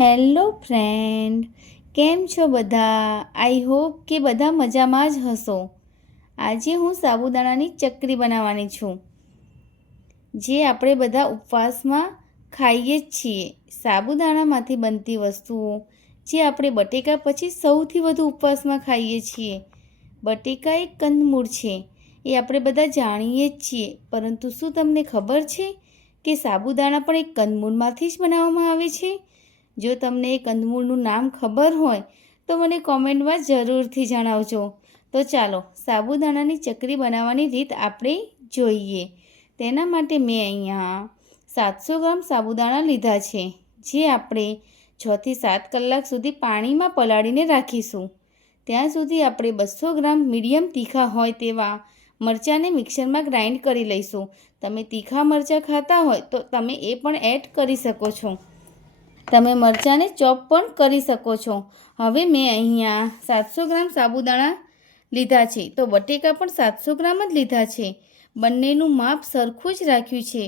Hello friend, કેમ છો બધા? આઈ હોપ કે બધા મજામાં જ હશો. આજે હું સાબુદાણાની ચકરી બનાવવાની છું, જે આપણે બધા ઉપવાસમાં ખાઈએ જ છીએ. સાબુદાણામાંથી બનતી વસ્તુઓ જે આપણે બટેકા પછી સૌથી વધુ ઉપવાસમાં ખાઈએ છીએ. બટેકા એક કંદમૂળ છે, એ આપણે બધા જાણીએ જ છીએ. પરંતુ શું તમને ખબર છે કે સાબુદાણા પણ એક કંદમૂળમાંથી જ બનાવવામાં આવે છે? જો તમને એ કંદમૂળનું નામ ખબર હોય, તો મને કોમેન્ટમાં જરૂરથી જણાવજો. તો ચાલો, સાબુદાણાની ચકરી બનાવવાની રીત આપણે જોઈએ. તેના માટે મેં અહીંયા સાતસો ગ્રામ સાબુદાણા લીધા છે, જે આપણે છથી સાત કલાક સુધી પાણીમાં પલાળીને રાખીશું. ત્યાં સુધી આપણે બસો ગ્રામ મીડિયમ તીખા હોય તેવા મરચાંને મિક્સરમાં ગ્રાઇન્ડ કરી લઈશું. તમે તીખા મરચાં ખાતા હોય તો તમે એ પણ એડ કરી શકો છો. તમે મરચાંને ચોપ પણ કરી શકો છો. હવે મેં અહીંયા સાતસો ગ્રામ સાબુદાણા લીધા છે. તો બટેકા પણ સાતસો ગ્રામ જ લીધા છે. બંનેનું માપ સરખું જ રાખ્યું છે.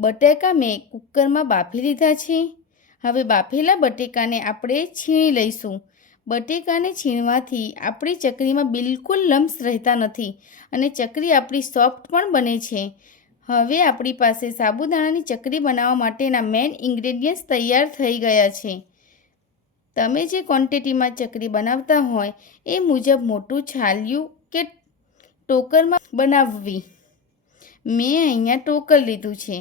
બટેકા મેં કુકરમાં બાફી લીધા છે. હવે બાફેલા બટેકાને આપણે છીણી લઈશું. બટેકાને છીણવાથી આપણી ચકરીમાં બિલકુલ લમ્સ રહેતા નથી અને ચકરી આપણી સોફ્ટ પણ બને છે. હવે આપણી પાસે સાબુદાણાની ચકરી બનાવવા માટેના મેઇન ઇન્ગ્રેડિયન્ટ્સ તૈયાર થઈ ગયા છે. તમે જે ક્વોન્ટિટીમાં ચકરી બનાવતા હોય, એ મુજબ મોટું છાલ્યું કે ટોકરમાં બનાવવી. મેં અહીંયા ટોકર લીધું છે.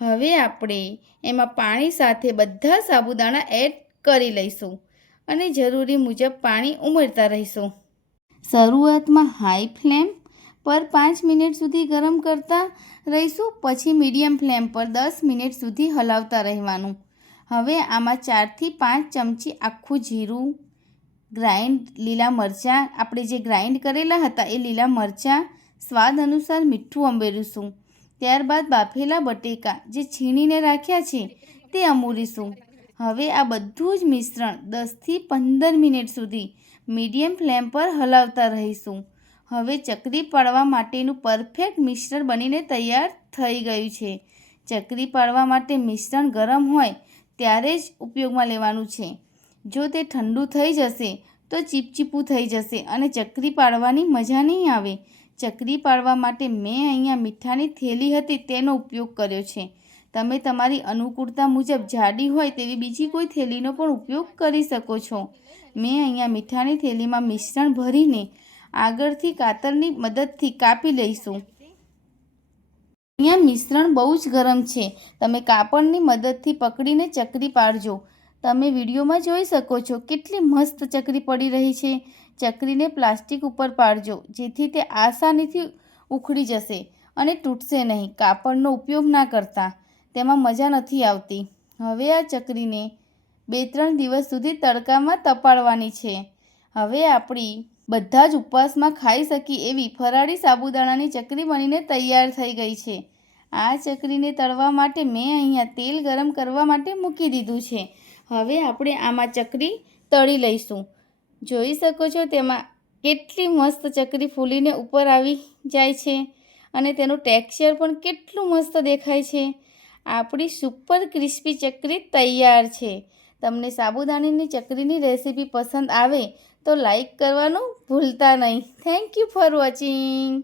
હવે આપણે એમાં પાણી સાથે બધા સાબુદાણા એડ કરી લઈશું અને જરૂરી મુજબ પાણી ઉમેરતા રહીશું. શરૂઆતમાં હાઈ ફ્લેમ પર પાંચ મિનિટ સુધી ગરમ કરતા રહીશું, પછી મીડિયમ ફ્લેમ પર દસ મિનિટ સુધી હલાવતા રહેવાનું. હવે આમાં ચારથી પાંચ ચમચી આખું જીરું, ગ્રાઇન્ડ લીલા મરચાં, આપણે જે ગ્રાઇન્ડ કરેલા હતા એ લીલા મરચાં, સ્વાદ અનુસાર મીઠું ઉમેરીશું. ત્યારબાદ બાફેલા બટેકા જે છીણીને રાખ્યા છે તે અમૂરીશું. હવે આ બધું જ મિશ્રણ દસથી પંદર મિનિટ સુધી મીડિયમ ફ્લેમ પર હલાવતા રહીશું. હવે ચકરી પાડવા માટેનું પરફેક્ટ મિશ્રણ બનીને તૈયાર થઈ ગયું છે. ચકરી પાડવા માટે મિશ્રણ ગરમ હોય ત્યારે જ ઉપયોગમાં લેવાનું છે. જો તે ઠંડુ થઈ જશે, તો ચીપચીપું થઈ જશે અને ચકરી પાડવાની મજા નહીં આવે. ચકરી પાડવા માટે મેં અહીંયા મીઠાની થેલી હતી તેનો ઉપયોગ કર્યો છે. તમે તમારી અનુકૂળતા મુજબ જાડી હોય તેવી બીજી કોઈ થેલીનો પણ ઉપયોગ કરી શકો છો. મેં અહીંયા મીઠાની થેલીમાં મિશ્રણ ભરીને આગળથી કાતરની મદદથી કાપી લઈશું. અહીંયા મિશ્રણ બહુ જ ગરમ છે. તમે કાપડની મદદથી પકડીને ચકરી પાડજો. તમે વિડીયોમાં જોઈ શકો છો કેટલી મસ્ત ચકરી પડી રહી છે. ચકરીને પ્લાસ્ટિક ઉપર પાડજો, જેથી તે આસાનીથી ઉખડી જશે અને તૂટશે નહીં. કાપડનો ઉપયોગ ના કરતા. તેમાં મજા નથી આવતી. હવે આ ચકરીને બે ત્રણ દિવસ સુધી તડકામાં તપાડવાની છે. હવે આપણી બધા જ ઉપવાસમાં ખાઈ શકી એવી ફરાળી સાબુદાણાની ચકરી બનીને તૈયાર થઈ ગઈ છે. આ ચકરીને તળવા માટે મેં અહીંયા તેલ ગરમ કરવા માટે મૂકી દીધું છે. હવે આપણે આમાં ચકરી તળી લઈશું. જોઈ શકો છો તેમાં કેટલી મસ્ત ચકરી ફૂલીને ઉપર આવી જાય છે અને તેનું ટેક્સચર પણ કેટલું મસ્ત દેખાય છે. આપણી સુપર ક્રિસ્પી ચકરી તૈયાર છે. તમને સાબુદાણાની ચકરીની રેસીપી પસંદ આવે તો લાઈક કરવાનું ભૂલતા નહીં. Thank you for watching